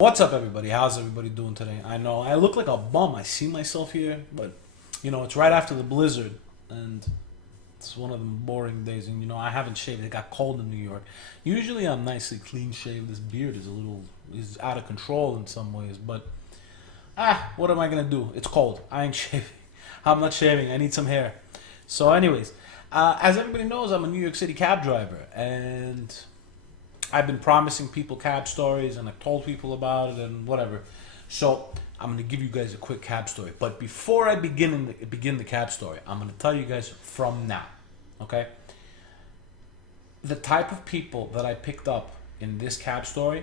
What's up, everybody? How's everybody doing today? I know I look like a bum. I see myself here, but it's right after the blizzard, and it's one of the boring days. And I haven't shaved. It got cold in New York. Usually, I'm nicely clean shaved. This beard is out of control in some ways, but what am I gonna do? It's cold. I ain't shaving. I'm not shaving. I need some hair. So, anyways, as everybody knows, I'm a New York City cab driver, and I've been promising people cab stories, and I've told people about it and whatever. So I'm gonna give you guys a quick cab story. But before I begin the cab story, I'm gonna tell you guys from now, okay? The type of people that I picked up in this cab story,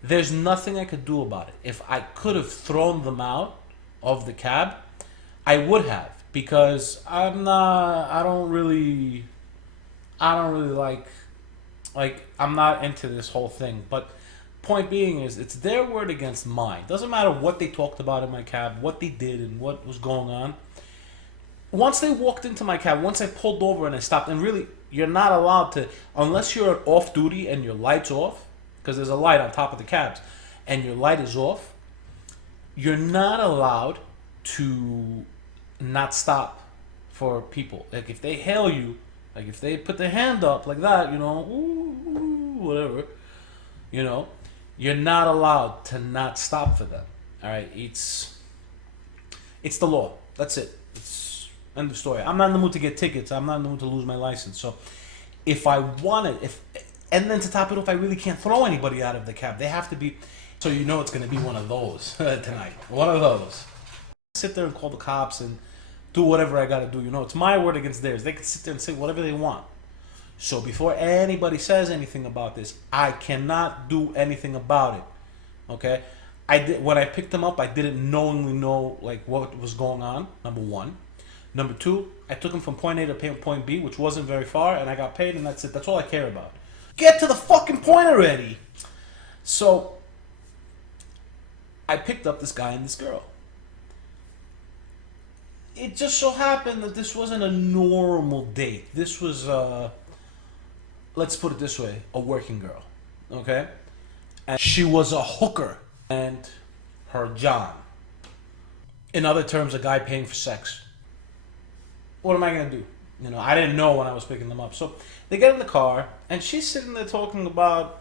there's nothing I could do about it. If I could have thrown them out of the cab, I would have, because I don't really like I'm not into this whole thing. But point being is, it's their word against mine. Doesn't matter what they talked about in my cab, what they did, and what was going on. Once they walked into my cab, once I pulled over and I stopped, and really, you're not allowed to, unless you're off duty and your light's off, because there's a light on top of the cabs, and your light is off, you're not allowed to not stop for people. Like, if they hail you, like if they put their hand up like that, whatever, you're not allowed to not stop for them. All right, it's the law. That's it. It's end of story. I'm not in the mood to get tickets. I'm not in the mood to lose my license. So if I wanted, and then to top it off, I really can't throw anybody out of the cab. They have to be. So it's going to be one of those tonight. One of those. Sit there and call the cops and do whatever I gotta do. It's my word against theirs. They can sit there and say whatever they want. So before anybody says anything about this, I cannot do anything about it. Okay? When I picked them up, I didn't knowingly know like what was going on. Number one. Number two, I took them from point A to point B, which wasn't very far, and I got paid, and that's it. That's all I care about. Get to the fucking point already. So I picked up this guy and this girl. It just so happened that this wasn't a normal date. This was, let's put it this way, a working girl, okay? And she was a hooker, and her John. In other terms, a guy paying for sex. What am I gonna do? I didn't know when I was picking them up. So they get in the car, and she's sitting there talking about,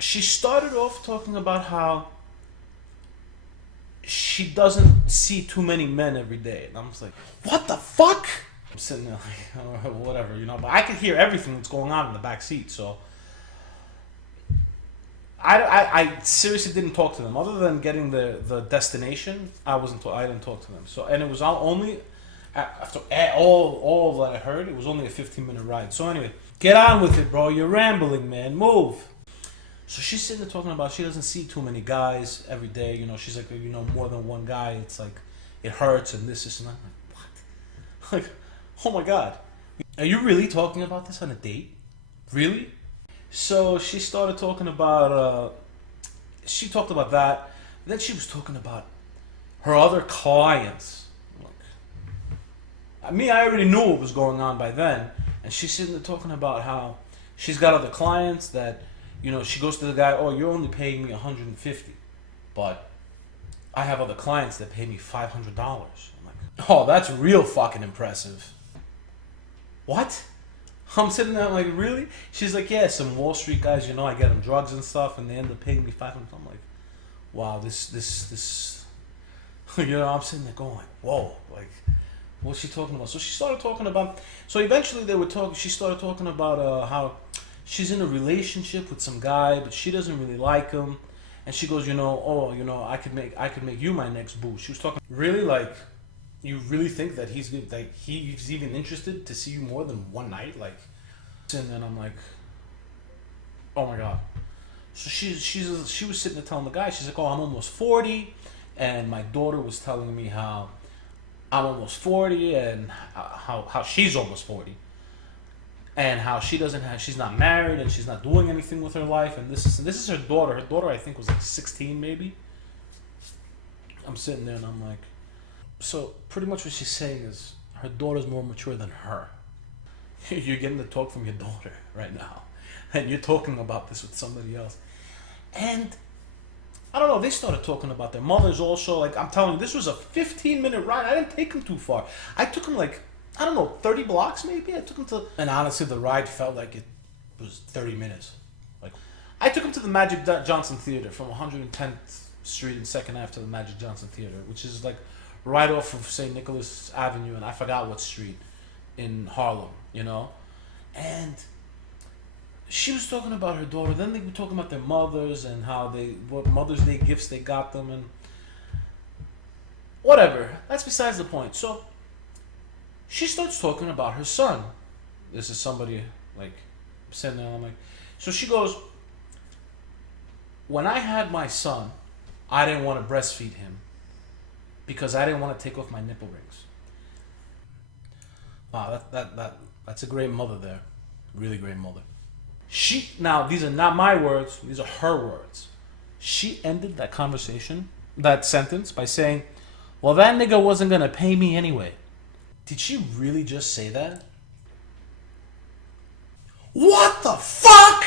she started off talking about how she doesn't see too many men every day. And I'm just like, what the fuck? I'm sitting there like, whatever, but I could hear everything that's going on in the back seat. So I seriously didn't talk to them. Other than getting the destination, I didn't talk to them. So, and it was only, after all that I heard, it was only a 15-minute ride. So anyway, get on with it, bro. You're rambling, man. Move. So she's sitting there talking about she doesn't see too many guys every day. She's like, more than one guy. It's like, it hurts and this and that. I'm like, what? Like, oh my God. Are you really talking about this on a date? Really? So she started talking about, she talked about that. Then she was talking about her other clients. Like, I already knew what was going on by then. And she's sitting there talking about how she's got other clients that, she goes to the guy, oh, you're only paying me $150, but I have other clients that pay me $500. I'm like, oh, that's real fucking impressive. What? I'm sitting there like, really? She's like, yeah, some Wall Street guys, I get them drugs and stuff, and they end up paying me $500. I'm like, wow, this, I'm sitting there going, whoa, like, what's she talking about? So she started talking about, so eventually she started talking about how she's in a relationship with some guy, but she doesn't really like him. And she goes, I could make you my next boo. She was talking, really, like, you really think that he's even interested to see you more than one night? Like, and then I'm like, oh my God. So she was sitting there telling the guy, she's like, oh, I'm almost 40. And my daughter was telling me how I'm almost 40 and how she's almost 40. And how she's not married and she's not doing anything with her life, and this is her daughter. Her daughter, I think, was like 16 maybe. I'm sitting there and I'm like, so pretty much what she's saying is her daughter's more mature than her. You're getting the talk from your daughter right now, and you're talking about this with somebody else. And I don't know, they started talking about their mothers also. Like, I'm telling you, this was a 15-minute ride. I didn't take him too far. I took him like, I don't know, 30 blocks maybe? I took him to, and honestly, the ride felt like it was 30 minutes. Like, I took him to the Magic Johnson Theater from 110th Street and 2nd Ave to the Magic Johnson Theater, which is like right off of St. Nicholas Avenue, and I forgot what street in Harlem, you know? And she was talking about her daughter. Then they were talking about their mothers and how what Mother's Day gifts they got them, and whatever. That's besides the point. So she starts talking about her son. This is somebody like sitting there. I'm like, so she goes, when I had my son, I didn't want to breastfeed him because I didn't want to take off my nipple rings. Wow, that's a great mother there. Really great mother. Now, these are not my words, these are her words. She ended that conversation, that sentence, by saying, well, that nigga wasn't gonna pay me anyway. Did she really just say that? What the fuck?